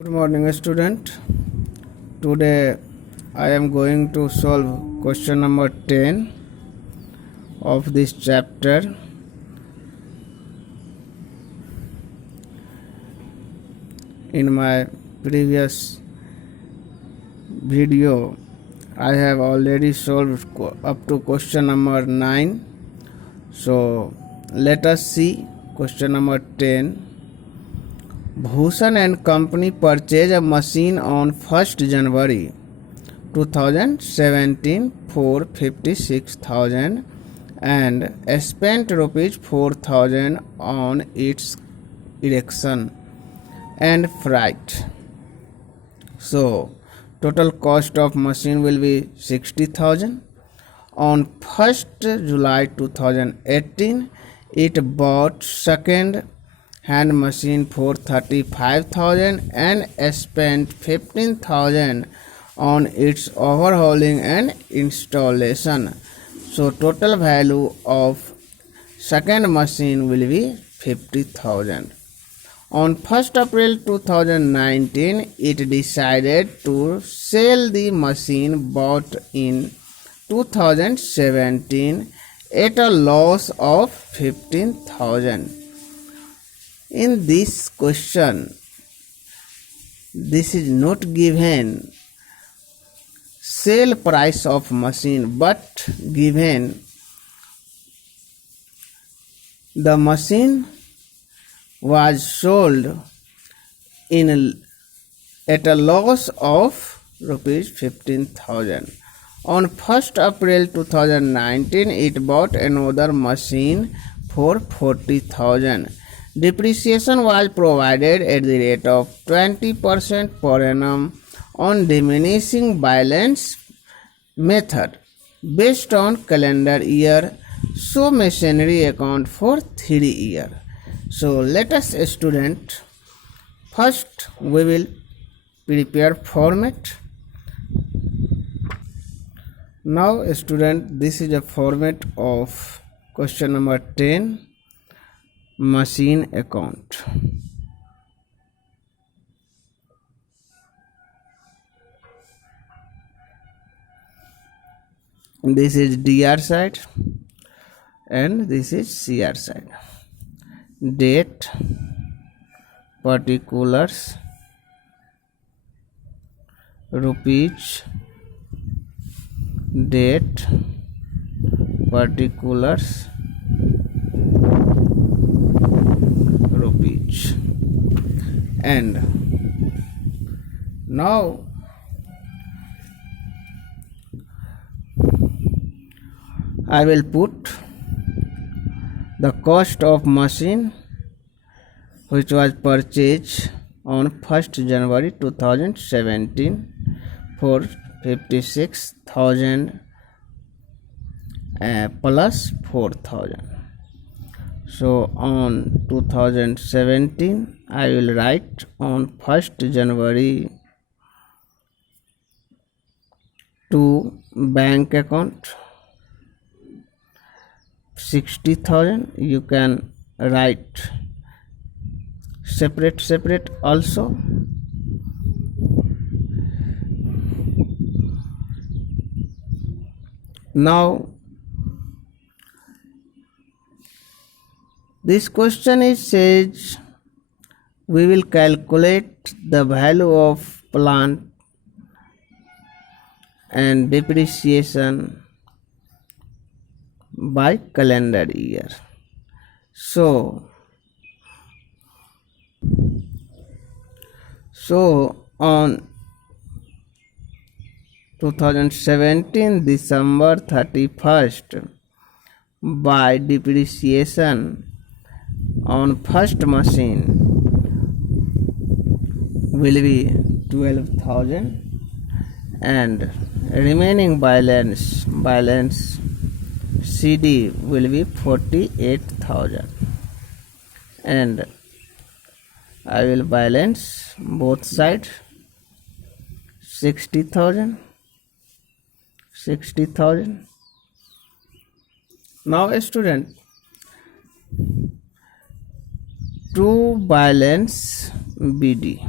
Good morning, student. Today I am going to solve question number 10 of this chapter. In my previous video, I have already solved up to question number 9. So let us see question number 10. Bhushan and company purchased a machine on 1st January 2017 for 56,000 and spent rupees 4,000 on its erection and freight. So total cost of machine will be 60,000. On 1st July 2018, it bought second hand machine for 35,000 and spent 15,000 on its overhauling and installation. So total value of second machine will be 50,000. On 1st April 2019, it decided to sell the machine bought in 2017 at a loss of 15,000. In this question, this is not given sale price of machine, but given the machine was sold at a loss of rupees 15,000. On 1st April 2019, it bought another machine for 40,000. Depreciation was provided at the rate of 20% per annum on diminishing balance method based on calendar year. So machinery account for 3 years. So let us student, first we will prepare format. Now student, this is a format of question number 10, machine account. This is DR side and this is CR side. Date, particulars, rupees, date, particulars, rupees. And now I will put the cost of machine which was purchased on 1st January 2017 for 56,000 plus 4,000. So on 2017 I will write on 1st January to bank account 60,000. You can write separate also. Now this question is says we will calculate the value of plant and depreciation by calendar year. So on 2017 December 31st, by depreciation on first machine will be 12,000 and remaining balance CD will be 48,000, and I will balance both sides 60,000. Now student, to balance BD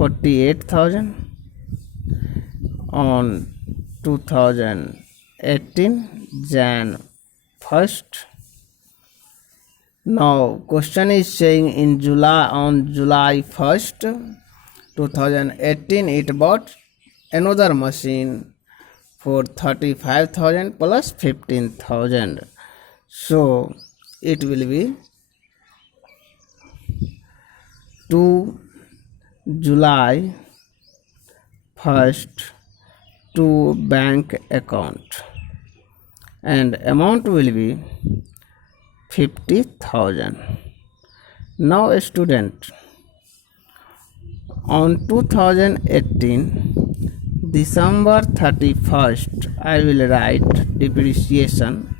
48,000 on 2018 Jan 1st. Now question is saying on July 1st 2018 it bought another machine for 35,000 plus 15,000. So it will be 2 July 1st to bank account, and amount will be 50,000. Now student, on 2018 December 31st I will write depreciation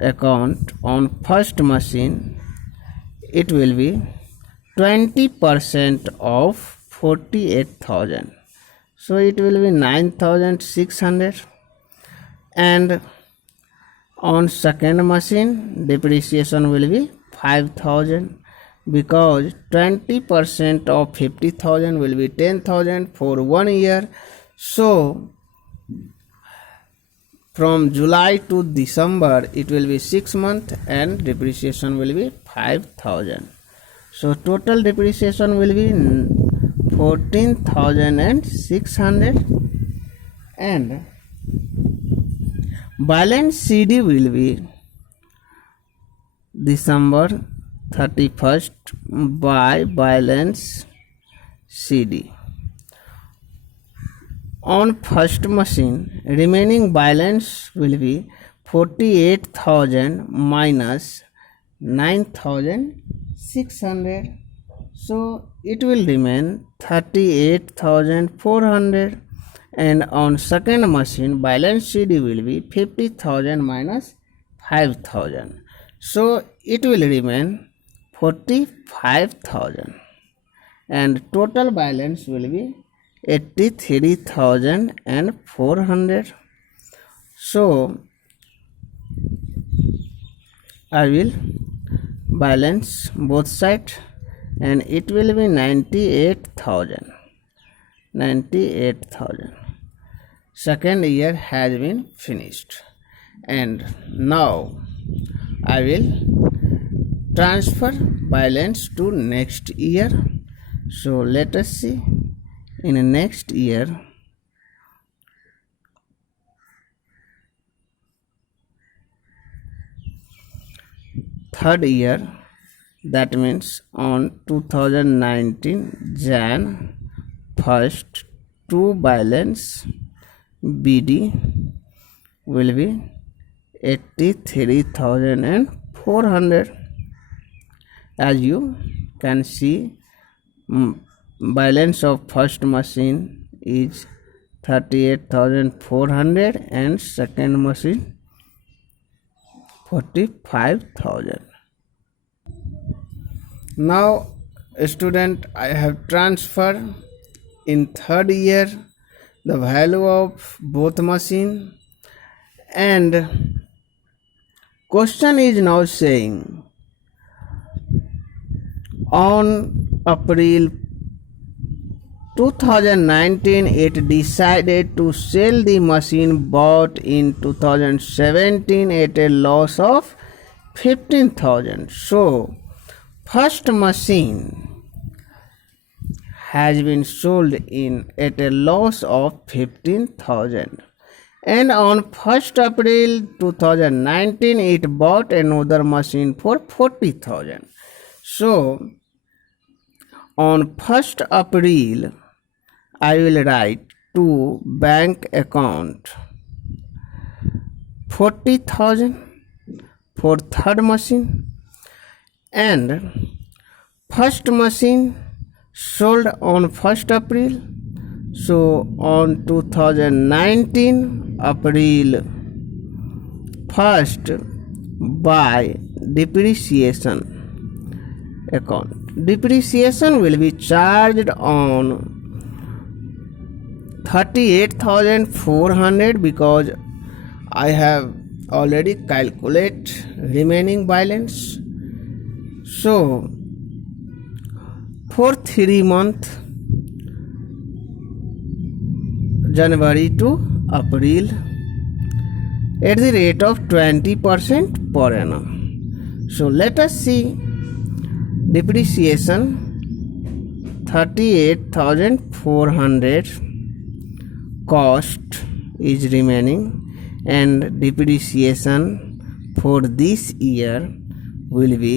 account on first machine. It will be 20% of 48,000, so it will be 9,600. And on second machine depreciation will be 5,000, because 20% of 50,000 will be 10,000 for 1 year. So from July to December it will be 6 months and depreciation will be 5,000. So total depreciation will be 14,600, and balance CD will be December 31st by balance CD. On first machine remaining balance will be 48,000 minus 9,600, so it will remain 38,400. And on second machine balance CD will be 50,000 minus 5,000, so it will remain 45,000, and total balance will be 83,400. So I will balance both sides, and it will be 98,000. Second year has been finished, and now I will transfer balance to next year. So let us see. In next year third year, that means on 2019 Jan 1st to balance BD will be 83,400. As you can see, balance of first machine is 38,400 and second machine 45,000. Now student, I have transferred in third year the value of both machine, and question is now saying on April 2019 it decided to sell the machine bought in 2017 at a loss of 15,000. So first machine has been sold in at a loss of 15,000, and on 1st April 2019 it bought another machine for 40,000. So on 1st April I will write to bank account 40,000 for third machine, and first machine sold on 1st April. So on 2019 April 1st by depreciation account. Depreciation will be charged on 38,400 because I have already calculate remaining balance. So for 3 months, January to April, at the rate of 20% per annum. So let us see depreciation 38,400 cost is remaining, and depreciation for this year will be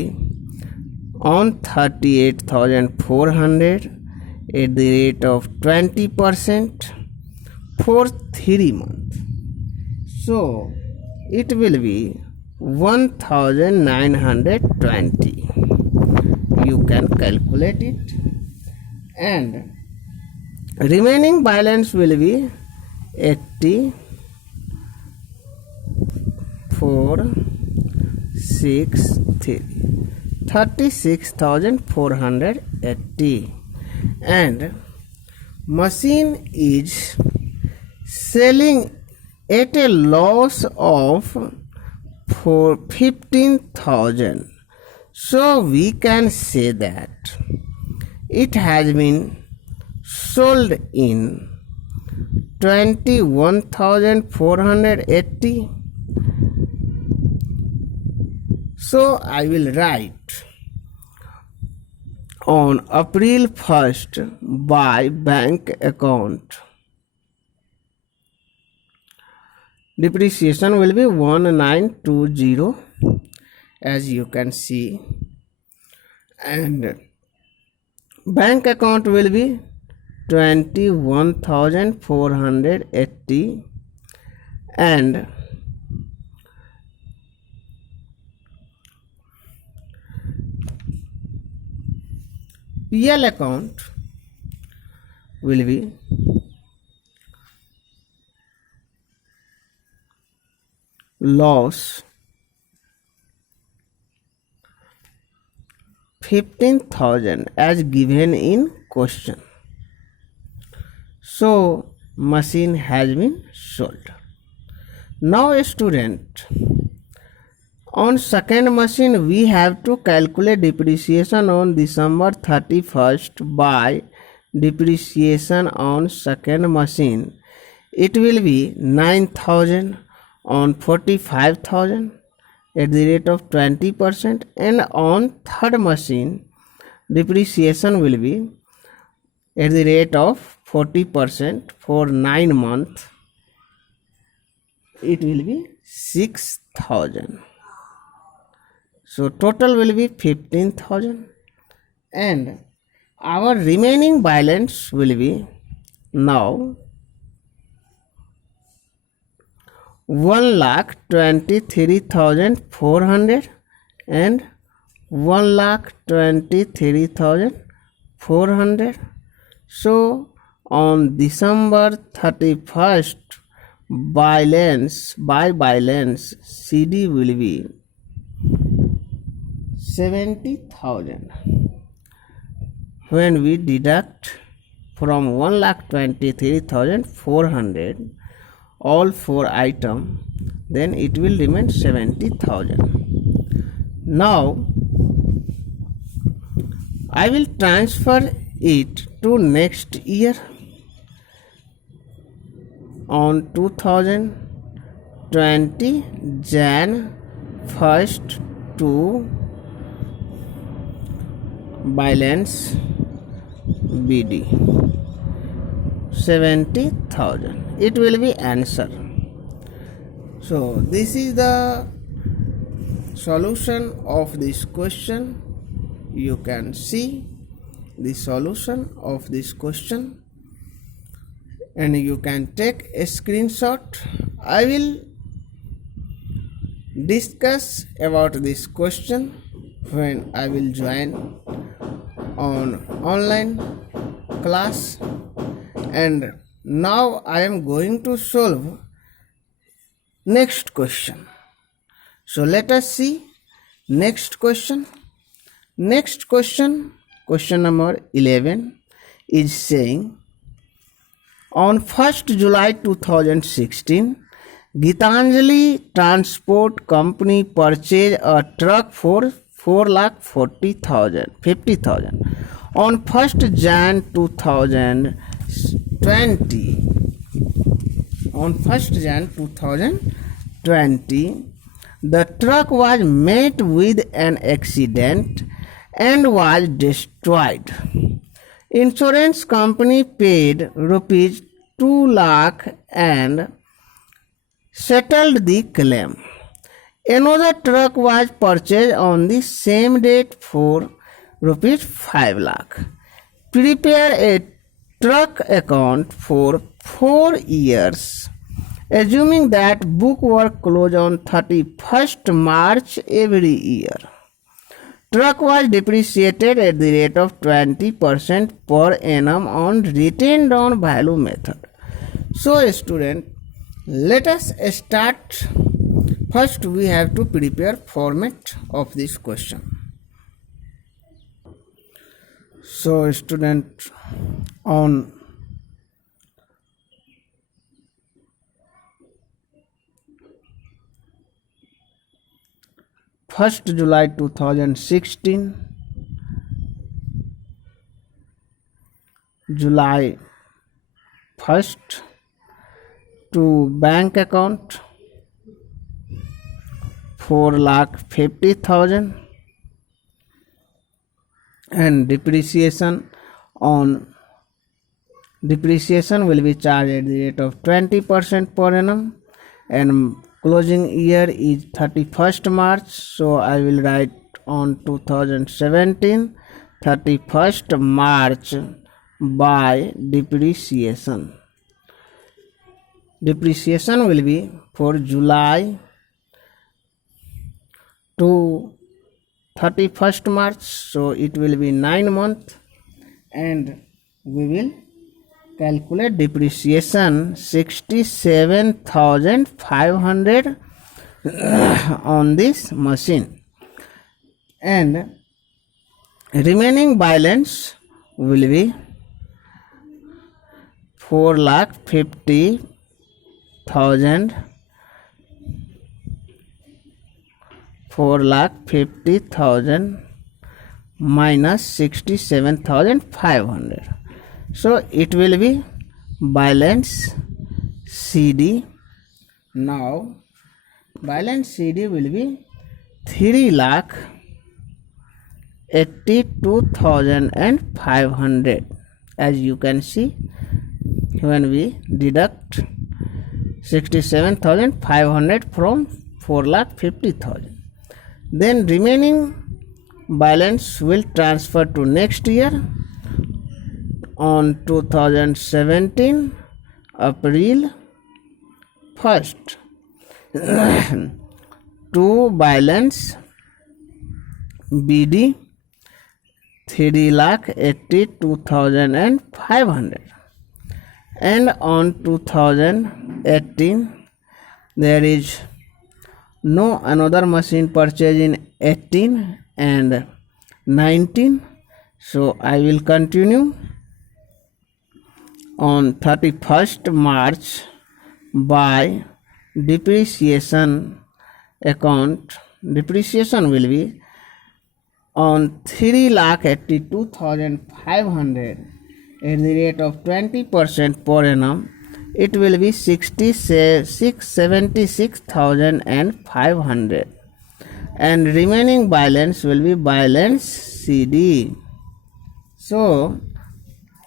on 38,400 at the rate of 20% for 3 months. So it will be 1,920. You can calculate it, and remaining balance will be 36,480, and machine is selling at a loss of 15,000. So we can say that it has been sold in 21,480. So I will write on April 1st by bank account. Depreciation will be 1920, as you can see, and bank account will be 21,480, and PL account will be loss 15,000 as given in question. So machine has been sold. Now student, on second machine we have to calculate depreciation on December 31st by depreciation on second machine. It will be 9,000 on 45,000 at the rate of 20%, and on third machine depreciation will be at the rate of 40% for 9 months. It will be 6,000. So total will be 15,000, and our remaining balance will be now 1,23,400 and 1,23,400. So on December 31st balance CD will be 70,000. When we deduct from 1,23,400 all 4 items, then it will remain 70,000. Now I will transfer it to next year on 2020 Jan 1st to balance BD 70,000. It will be answer. So this is the solution of this question. You can see the solution of this question, and you can take a screenshot. I will discuss about this question when I will join on online class. And now I am going to solve next question. So let us see next question. Next question, question number 11, is saying on 1st July 2016, Gitanjali Transport Company purchased a truck for 4,50,000 On 1st Jan 2020, on 1st Jan 2020, the truck was met with an accident and was destroyed. Insurance company paid rupees 2 lakh and settled the claim. Another truck was purchased on the same date for rupees 5 lakh. Prepare a truck account for 4 years, assuming that book were closed on 31st March every year. Truck was depreciated at the rate of 20% per annum on written down value method. So student, let us start. First we have to prepare format of this question. So student, on July 2016, July 1st, to bank account 4,50,000 and depreciation will be charged at the rate of 20% per annum, and closing year is 31st March, so I will write on 2017 31st March by depreciation. Depreciation will be for July to 31st March, so it will be 9 months, and we will calculate depreciation 67,500 on this machine, and remaining balance will be 4,50,000 minus 67,500. So it will be balance CD. Now balance CD will be 3,82,500. As you can see, when we deduct 67,500 from 4,50,000, then remaining balance will transfer to next year on 2017 April 1st to balance BD 3,82,500, and on 2018 there is no another machine purchase in 18 and 19, so I will continue. On 31st March by depreciation account, depreciation will be on 3,82,500 at the rate of 20% per annum. It will be 76,500, and remaining balance will be balance CD. So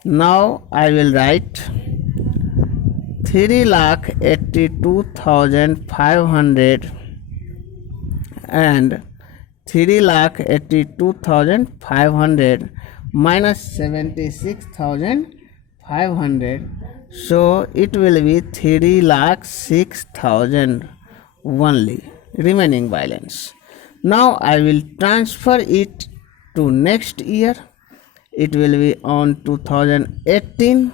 now I will write 3,82,500 and 3,82,500 minus 76,500, so it will be 3,06,000 only remaining balance. Now I will transfer it to next year. It will be on 2018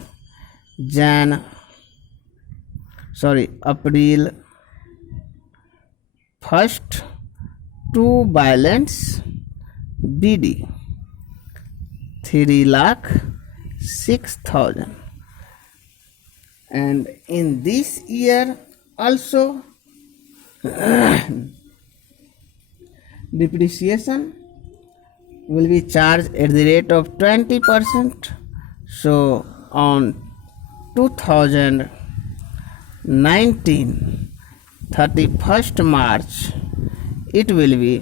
April 1st to balance BD 3,06,000, and in this year also depreciation will be charged at the rate of 20%. So on 2019 31st March it will be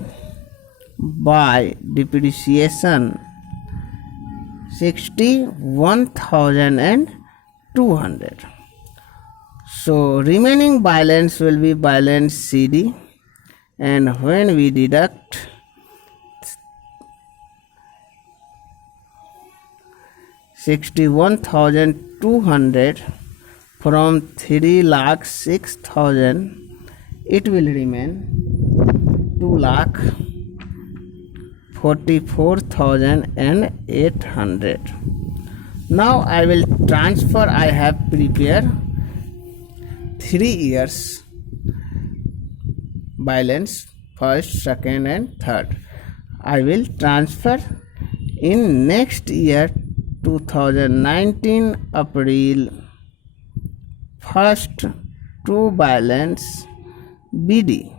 by depreciation 61,200. So remaining balance will be balance CD, and when we deduct 61,200 from 3,06,000, it will remain 2,44,800. Now I will transfer. I have prepared 3 years balance, first, second and third. I will transfer in next year 2019 April 1st to balance BD.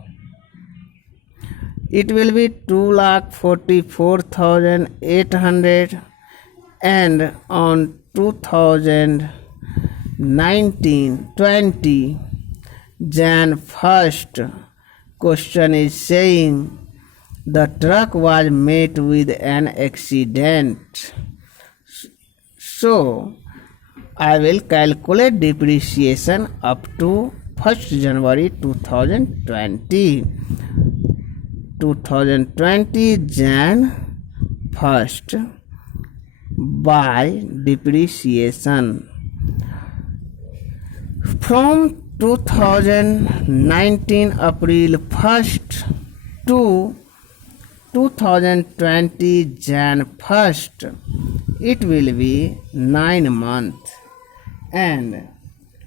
It will be 2,44,800, and on 2019-20 Jan 1st question is saying the truck was met with an accident. So I will calculate depreciation up to 1st January 2020. 2020 Jan 1st by depreciation. From 2019 April 1st to 2020 Jan 1st, it will be 9 months, and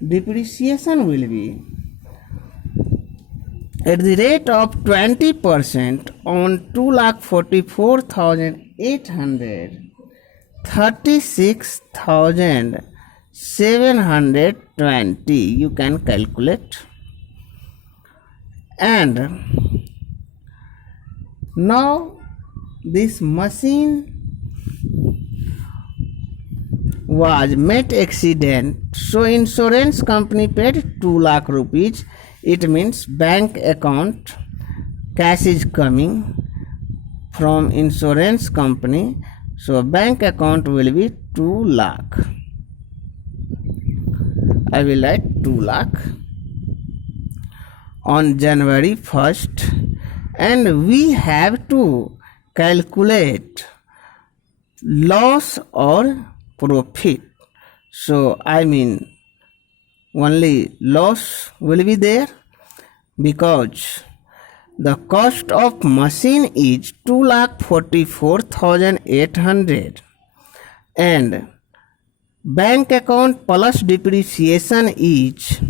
depreciation will be at the rate of 20% on 2,44,800, 36,720. You can calculate. And now this machine was met accident, so insurance company paid 2 lakh rupees. It means bank account cash is coming from insurance company, so bank account will be 2 lakh. I will write 2 lakh on January 1st, and we have to calculate loss or profit. So I mean only loss will be there, because the cost of machine is 2,44,800, and bank account plus depreciation is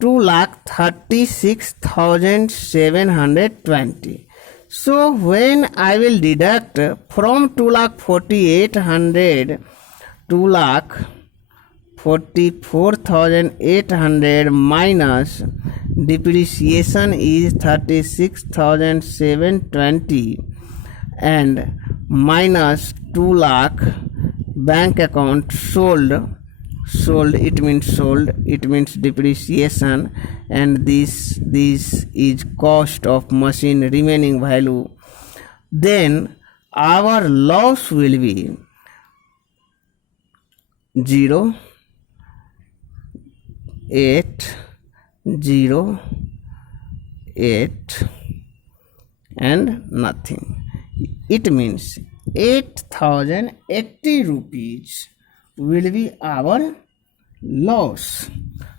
2,36,720. So when I will deduct from 2,48,800, 2,44,800 minus depreciation is 36,720 and minus 2 lakh bank account sold, it means depreciation, and this is cost of machine remaining value. Then our loss will be 0.808 and nothing. It means 8,080 rupees will be our loss.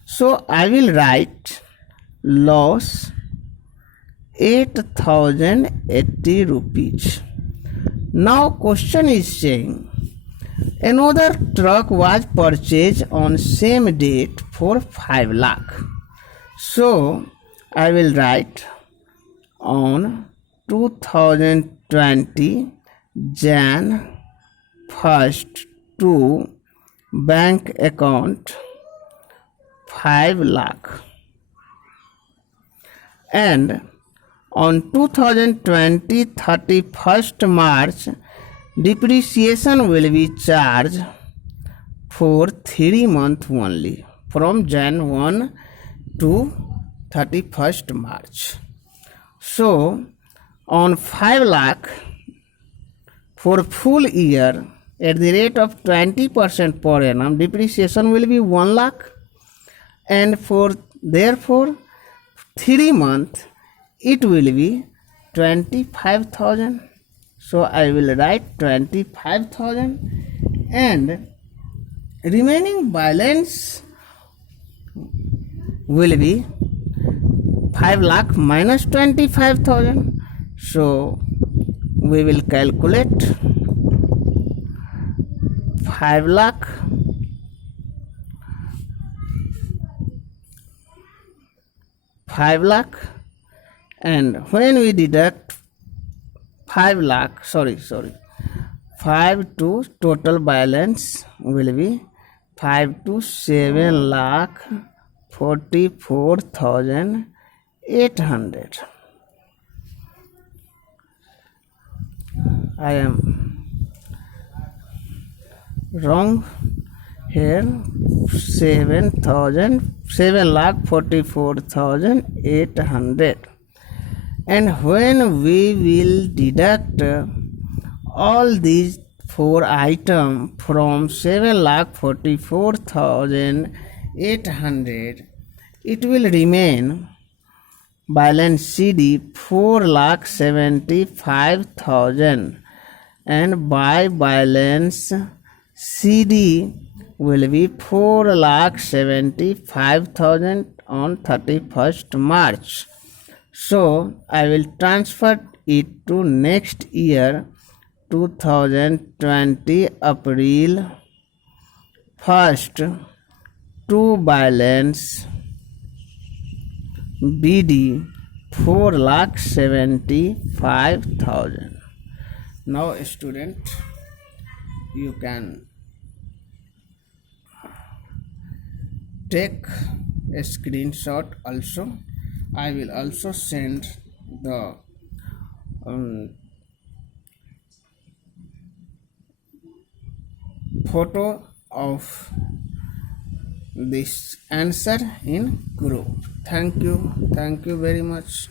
So I will write loss 8,080 rupees. Now question is saying another truck was purchased on same date for 5 lakh. So I will write on 2020 Jan 1st to bank account 5 lakh, and On 2020 31st March, depreciation will be charged for 3 months only, from Jan 1 to 31st March. So on 5 lakh for full year at the rate of 20% per annum, depreciation will be 1 lakh, and for therefore 3 months it will be 25,000. So I will write 25,000, and remaining balance will be 5 lakh minus 25,000. So we will calculate 5 lakh and when we deduct 5 lakh, 5 to total balance will be 5 to 7 lakh 44,800. I am wrong here. 7 lakh 44,800. And when we will deduct all these 4 items from 7 lakh 44,800, it will remain balance CD 4 lakh 75,000, and by balance CD will be 4 lakh 75,000 on 31st March. So I will transfer it to next year 2020 April 1st to balance BD 4 lakh 75,000. Now student, you can take a screenshot also. I will also send the photo of this answer in group. Thank you very much.